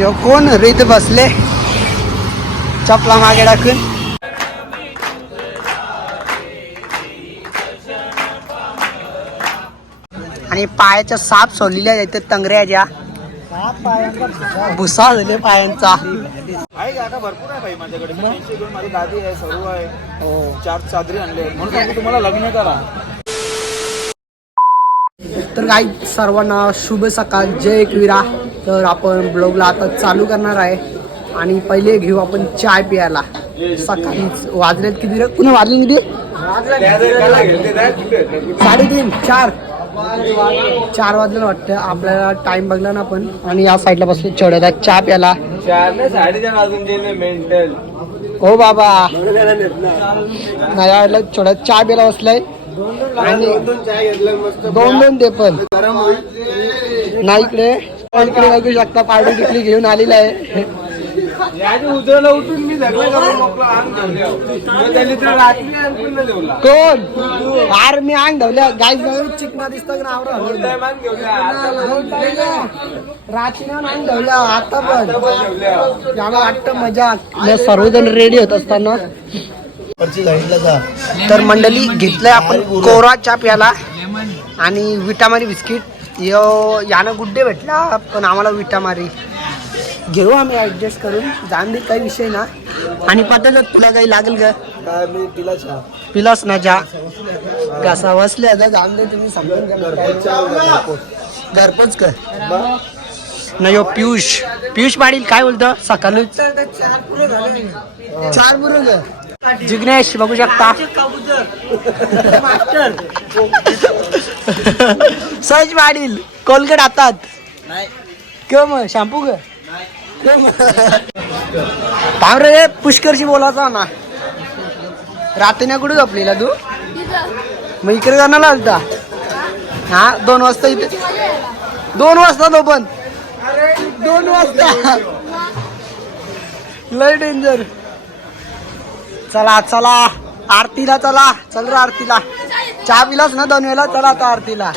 यो कोण? रे इथे बसले. चपला मागे टाकून. आणि पायाच्या साप सोडलेल्या आहेत इथे तंगऱ्याच्या. भुसा झाले पायांचा. आहे जागा भरपूर आहे भाई माझ्याकडे. मी त्यांची घेऊन माझी गादी आहे सर्व आहे. चार चादरी आणले आहेत. म्हणून सांगतो तुम्हाला लग्न करा. तर काही सर्वांना शुभ सकाळ. जय एकविरा तर आपण ब्लॉगला आता चालू करणार आहे. आणि पहिले घेऊ आपण चाय प्यायला. सकाळीच वाजलेत किती रे? पुन्हा वाजले किती? साडेतीन चार. चार वाजले वाटतं. आपल्याला टाइम बघला ना आपण. आणि या साईडला बसले चढत चहा मेंटल हो बाबा. नाही यायला चढत. चहा प्यायला बसलाय. आणि दोन दोन ते पण. नाही इकडे. इकडे बघू शकता पार्टी टिकली घेऊन आलेला आहे. उठून मी कोण? आर मी अंग धवल्या गाय चिकना दिसत टाइम अंग घेऊया आता रात्री अंग धवल्या आता पण त्याला वाटतं मजा. सर्वजण रेडी होत असताना. तर मंडळी घेतलंय आपण कोरा चहा प्याला आणि विटामारी बिस्किट. यो यानं गुड्डे भेटला पण आम्हाला विटामारी घेऊ आम्ही ऍडजस्ट करून जाण दे काही विषय ना. आणि पटेल तुला काही लागेल का? काय मी तिला चहा पिलास ना चहा कसा बसले आता जाऊन दे तुम्ही समजून घ्या. घरपोच कर. नाही यो पियुष. पियुष पाटील काय बोलतो? सकाळी चार बरोबर जिग्नेश बघू शकता. सहज पाटील कोलगेट हातात किंवा मग शॅम्पू ग थांब रे पुष्करशी बोलायचा ना. रात्री कुठे झोपलेला तू? मग इकडे जाणार आलता हा दोन वाजता इथे. दोन वाजता तो पण. दोन वाजता. लय डेंजर. चला चला. आरतीला चला चल रे आरतीला. चहा पिलास ना दोन वेळेला चला आता आरतीला.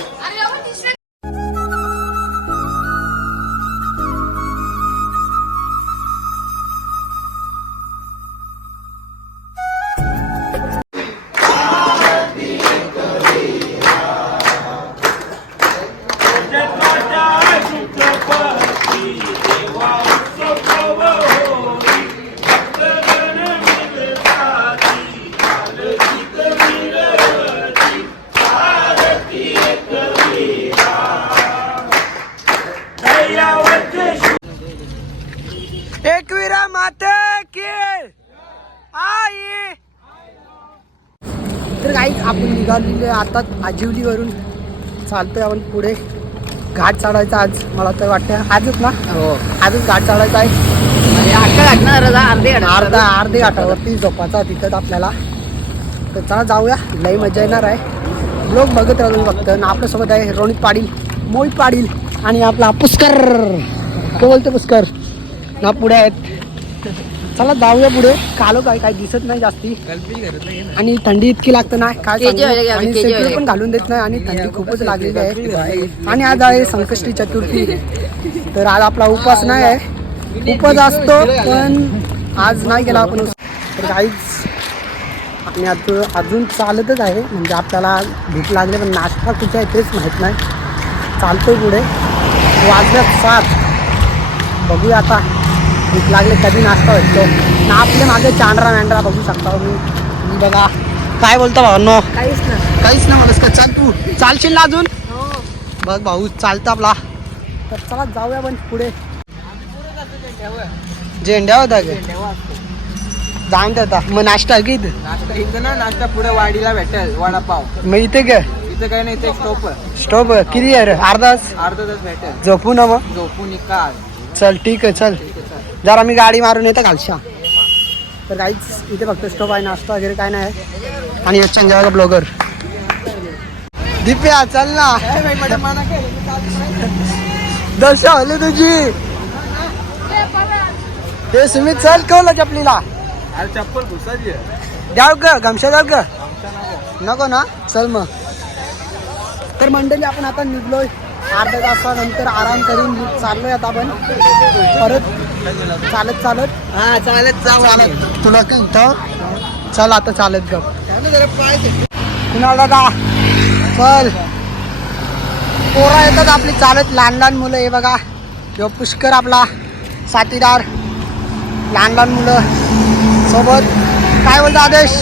निघालेले आता आजिवलीवरून चालतोय आपण पुढे. घाट चढायचा आज मला तर वाटतं आजच ना? हो. आजच घाट चढायचा आहे. अर्धे अर्धा अर्धे घाटावरती झोपाचा तिथं आपल्याला. तर चला जाऊया. लई मजा येणार आहे. लोक बघत राहून फक्त. आणि आपल्यासोबत आहे रोनित पाटील मोहित पाटील आणि आपला पुष्कर. तो बोलतो पुष्कर? ना पुढे आहेत. चला जाऊया पुढे. कालो काय काय दिसत नाही जास्ती. आणि थंडी इतकी लागते ना काय. पण घालून देत नाही आणि थंडी खूपच लागलेली आहे. आणि आज आहे संकष्टी चतुर्थी. तर आज आपला उपास नाही आहे. उपास असतो पण आज नाही गेला आपण. तर काहीच आणि अजून अजून चालतच आहे. म्हणजे आपल्याला भूक लागली पण नाश्ता कुठे आहे तेच माहीत नाही. चालतोय पुढे. वाजल्यात सात. बघूया आता. भूक लागले कधी नाश्ता भेटतो ना आपल्या मागे चांडरा मँडरा बघू शकता मी मी बघा. काय बोलतो भावांनो? काहीच ना काहीच ना का चाल तू चालशील ना अजून? बघ भाऊ चालतं आपला. तर चला जाऊया पण पुढे. झेंड्या होता का जाऊन आता. मग नाश्ता इथं. नाश्ता इथं ना नाश्ता पुढे वाडीला भेटेल वडापाव. मग इथे काय इथं काही नाही स्टॉप स्टॉप किती आहे रे? अर्धा अर्धा तास भेटेल. झोपू ना मग. झोपून निकाल. चल ठीक आहे चल. जरा मी गाडी मारून येतो घालशा तर काहीच इथे फक्त स्टॉप आहे नाश्ता वगैरे काय नाही आणि चंद्राचा ब्लॉगर दिप्या चल ना. दशा हले तुझी. ते सुमित चल कवलं चपलीला अरे चप्पल द्याव ग गमशा द्याव ग. नको ना चल मग. तर मंडळी आपण आता निघलोय. अर्ध्या तासानंतर आराम करून चाललोय आता आपण. परत चालत चालत. हा चालत चालत. तुला काय इथं? चल आता चालत गप कुणाल दादा? चल. पोरा येतात आपली चालत. लहान लहान मुलं हे बघा. किंवा पुष्कर आपला. साथीदार. लहान लहान मुलं. सोबत काय बोलतो आदेश?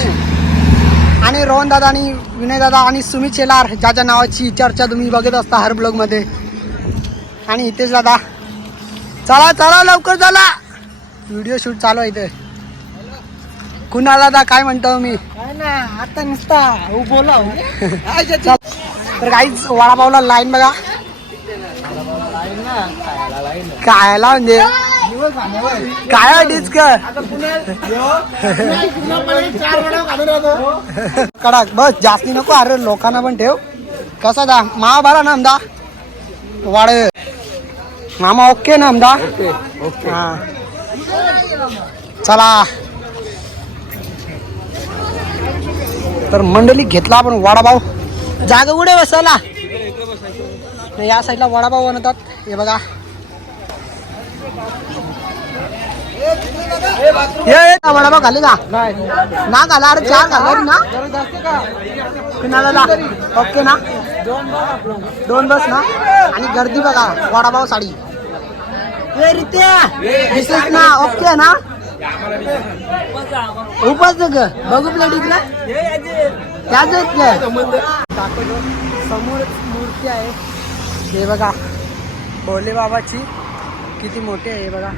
आणि रोहन दादा आणि विनय दादा आणि सुमित शेलार ज्याच्या नावाची चर्चा तुम्ही बघत असता हर ब्लॉगमध्ये आणि इथेच दादा. चला चला लवकर चला. व्हिडिओ शूट चालू आहे इथे. कुणाल दादा काय म्हणतो मी? ना आता नुसता बोला. तर काहीच वडापावला लाईन बघा. कायला म्हणजे काय डिस्क कडक बस जास्ती नको अरे लोकांना पण ठेव. कसा दा? मामा बरा ना आमदा. वाड मामा ओके ना आमदा हा. चला. तर मंडळी घेतला आपण वडापाव. जागा कुठे बसायला या साईडला वडापाव बनवतात हे बघा. वडापाव खाली का ना घाला अरे चार घाला ना. कुणाला? ओके ना. दोन बस ना. आणि गर्दी बघा वडापाव साडी. ए रित्या दिसलीस ना ओके ना उपास ग बघू प्लेट त्याच आहेत काय समोरच मूर्ती आहे. हे बघा. भोले बाबाची किती मोठी आहे हे बघा.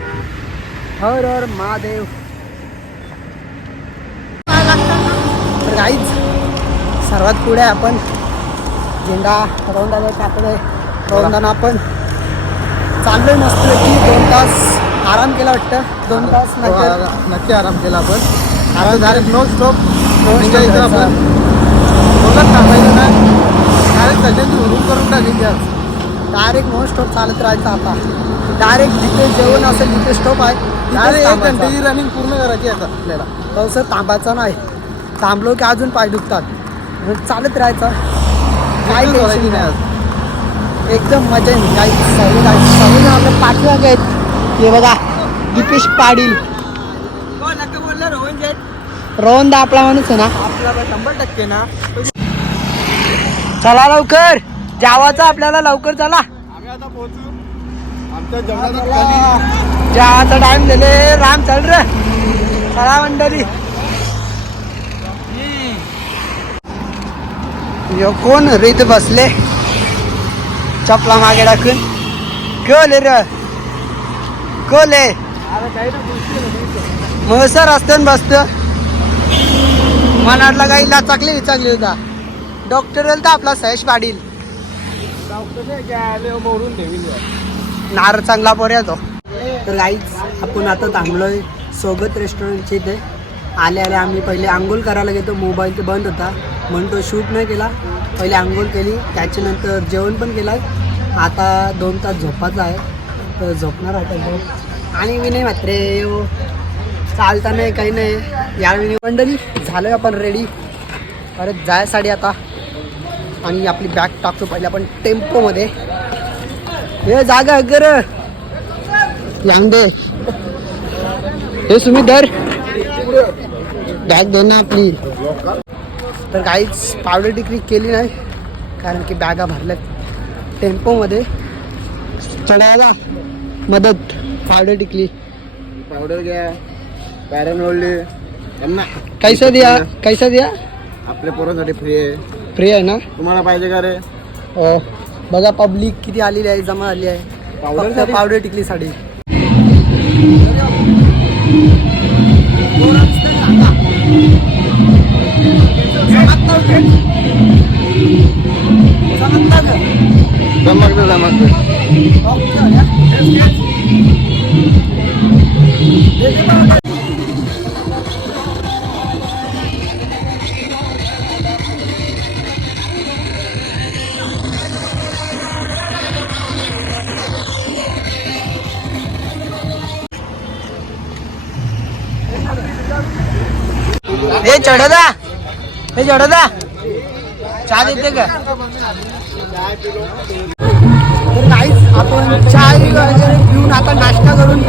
हर हर महादेव. तर काहीच सर्वात पुढे आपण झेंडा रवंदाला टाकलोय. रवंदाना आपण चाललोय मस्त की दोन तास आराम केला वाटतं. दोन तास नंतर नक्की आराम केला आपण. आराम डायरेक्ट नो स्टॉप आपण बोलत थांबायचं ना डायरेक्ट त्याच्याची रूम करून टाकायची आज. डायरेक्ट नो स्टॉप चालत राहायचं आता. डायरेक्ट जिथे जेवण असेल तिथे स्टॉप आहे. डायरेक्ट एक. घंटेची रनिंग पूर्ण करायची आता आपल्याला. तसं थांबायचं नाही. थांबलो की अजून पाय दुखतात. चालत राहायचं. काय करायची नाही. आज? एकदम मजा काही सर्व काही सर्व आपल्या पाठीमागे आहेत. हे बघा दीपेश पाडील रोहनदा आपला माणूस आहे ना? आपल्याला शंभर टक्के ना चला लवकर. जावाचा आपल्याला लवकर चला. जावाचा टाइम दिले राम चल रे. चला मंडळी. यो कोण रीत बसले? चपला मागे टाकून. कोले रे. कोले मग सर असतं बसत मनातला काही लाचाकली विचाकली होता. डॉक्टर तर आपला सहेश पाडील. नार चांगला पोर तो. तर गाईच आपण आता थांबलोय सोबत रेस्टॉरंटच्या इथे. आले आले आम्ही पहिले आंघोळ करायला गेलो मोबाईल ते बंद होता. म्हणून तो शूट नाही केला. पहिले आंघोळ केली त्याच्यानंतर जेवण पण केलं. आता दोन तास झोपायचं आहे तर झोपणार आता झोप आणि मी नाही मात्र चालता नाही काही नाही. या मंडळी झालं आपण रेडी अरे जायसाठी आता. आणि आपली बॅग टाकतो पहिले आपण टेम्पोमध्ये. हे जागा अगर कर हे सुमित धर. बॅग दे ना आपली. तर काहीच पावडर डिग्री केली नाही कारण की बॅगा भरल्यात टेम्पोमध्ये. चढायला मदत पावडर टिकली पावडर घ्या पॅरन ओढली त्यांना कैसा दिया? कैसा दिया? आपल्या पोरांसाठी फ्री आहे. फ्री आहे ना? तुम्हाला पाहिजे का रे? हो. बघा पब्लिक किती आलेली आहे जमा आली आहे. पावडर पावडर टिकली Damakta damakta. Damakta ya. Dedim abi. ஏ சடதா हे चढदा चहा देते का? काहीच आपण चाय वगैरे पिऊन आता नाश्ता करून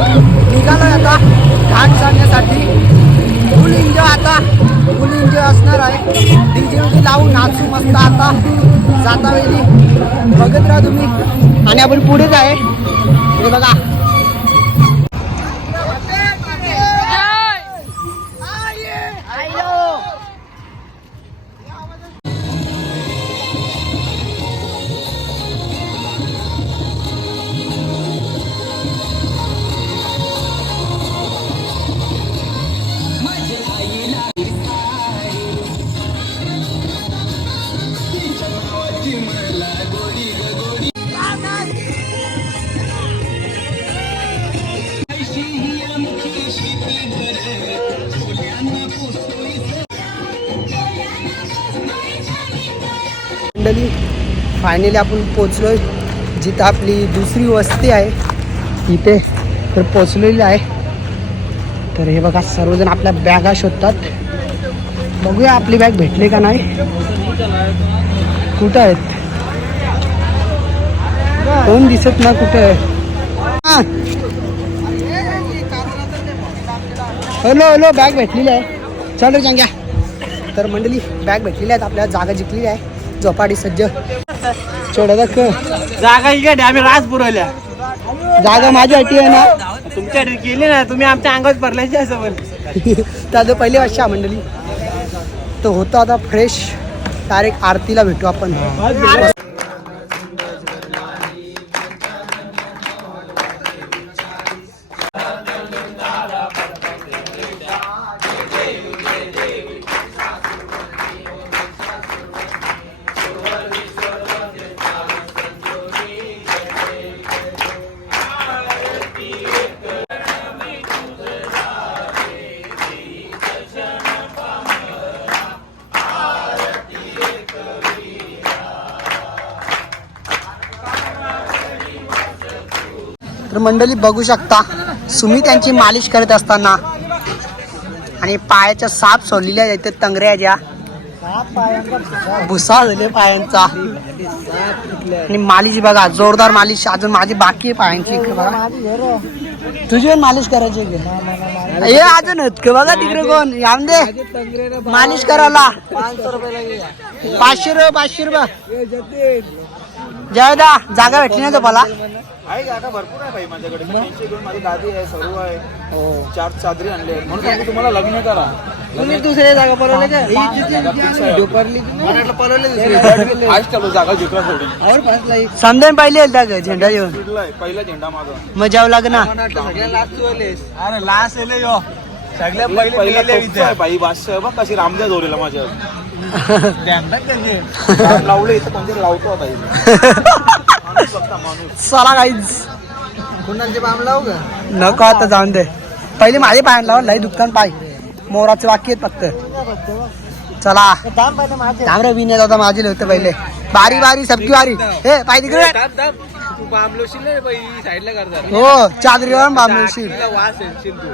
निघालो आता. घाट चढण्यासाठी फुल एन्जॉय आता. फुल एन्जॉय असणार आहे. डीजे वगैरे लावून नाचू मस्त आता. जाता वेळी. बघत राहा तुम्ही. आणि आपण पुढेच आहे हे बघा. फायनली आपण पोचलोय. जिथं आपली दुसरी वस्ती आहे इथे तर पोचलेली आहे. तर हे बघा सर्वजण आपल्या बॅगा शोधतात. बघूया आपली बॅग भेटली का नाही. कुठं आहेत? कोण दिसत ना कुठं आहे? हॅलो हॅलो बॅग भेटलेली आहे. चल रे चांग्या तर मंडळी बॅग भेटलेली आहेत आपल्याला जागा जिंकलेली आहे. झोपाडी सज्ज. चढत जागा इकडे आम्ही राज पुरवल्या. जागा माझ्यासाठी आहे ना. तुमच्या केली ना तुम्ही आमच्या अंगात भरल्याची असं पण आता पहिली वर्षा मंडळी. तो होतो आता फ्रेश डायरेक्ट आरतीला भेटू आपण. तर मंडळी बघू शकता सुमी त्यांची मालिश करत असताना आणि पायाच्या साप सोडलेल्या आहेत तंगऱ्या ज्या भुसा झाले पायांचा. आणि मालिश बघा जोरदार मालिश. अजून माझी बाकी आहे पायांची इकडे बघा. तुझी पण मालिश करायची हे अजून का बघा तिकडे कोण? याम दे. मालिश करायला पाचशे रुपये पाचशे रुपये. जयदा जागा भेटली ना तुम्हाला? आहे जागा भरपूर आहे भाई माझ्याकडे. मी टेन्शन घेऊन माझी गादी आहे सर्व आहे. चार चादरी आणले आहेत. म्हणून सांगतो तुम्हाला लग्न करा. तुम्ही दुसऱ्या जागा पळवले का? जागा आहे. आज चालू जागा जिंकला समजावून पाहिले का झेंडा घेऊन. आहे पहिला झेंडा माझा मग जाऊ लागना. अरे लास्ट येले यो. सगळ्या पहिला पहिला आहे भाई बादशाह बघ कशी रामजा जोरीला माझ्या लावले इथं कोणतरी लावतो आता इथे. चला काहीच कुणाचे बाम लावू का? नको आता जाऊन दे. पहिले माझे पायान लावा लई दुकान पाय. मोराचे वाक्य आहेत फक्त. चला. थांब रे विनय दादा माझे होते पहिले. बारी बारी सबकी बारी. हे पाय तिकडे. हो चादरीवर बांबूशी वास येशील तू.